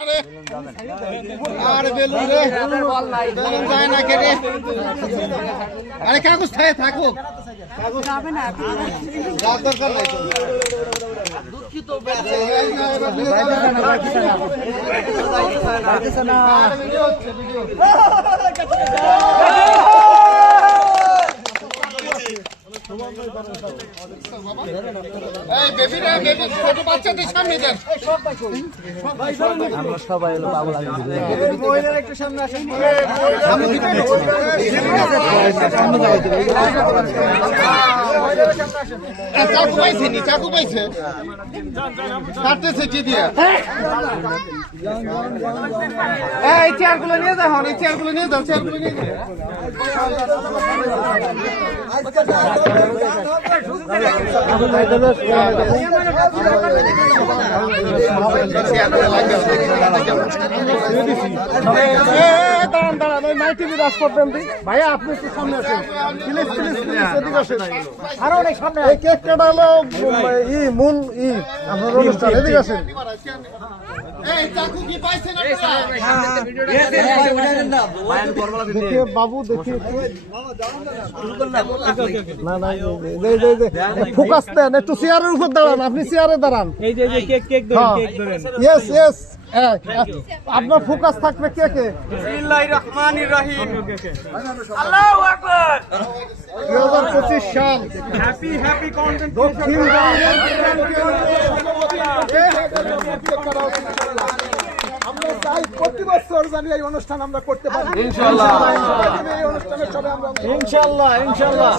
আরে বেলুন রে বেলুন যায় না কেটে আরে কাগজ থাকে থাকুক কাগজ যাবে না রাত দরকার নাই তো দুঃখিত ভিডিও হচ্ছে ভিডিও এই বেবি রে বেবি ছোট বাচ্চাদের সামনে দেন আমরা সবাই হলো বাবু লাগে মহিলার একটু সামনে আসেন সামনে দিবেন সামনে যাইতে চাকু পাইছে নি চাকু পাইছে কাটতেছে কি দিয়া এই চেয়ারগুলো নিয়ে যাও এই চেয়ারগুলো নিয়ে যাও চেয়ারগুলো নিয়ে যাও ভাইয়া আপনি একটু সামনে আসেন প্লিজ প্লিজ প্লিজ এদিকে আসেন আরো অনেক সামনে এই কেক কাটা হলো মূল আপনার অনুষ্ঠান এদিকে আসেন এই চাকু কি পাইছেন আপনারা দেখে বাবু দেখে না না ফোকাস দেন একটু চেয়ারের উপর দাঁড়ান আপনি চেয়ারে দাঁড়ান এই যে কেক কেক ধরেন কেক ধরেন ইয়েস ইয়েস আপনার ফোকাস থাকবে কেকে বিসমিল্লাহির রহমানির রহিম আল্লাহু আকবার 2025 সাল হ্যাপি হ্যাপি কন্টেন্ট দক্ষিণ আমরা চাই প্রতি বছর জানি এই অনুষ্ঠান আমরা করতে পারি ইনশাআল্লাহ এই অনুষ্ঠানে সবাই আমরা ইনশাআল্লাহ ইনশাআল্লাহ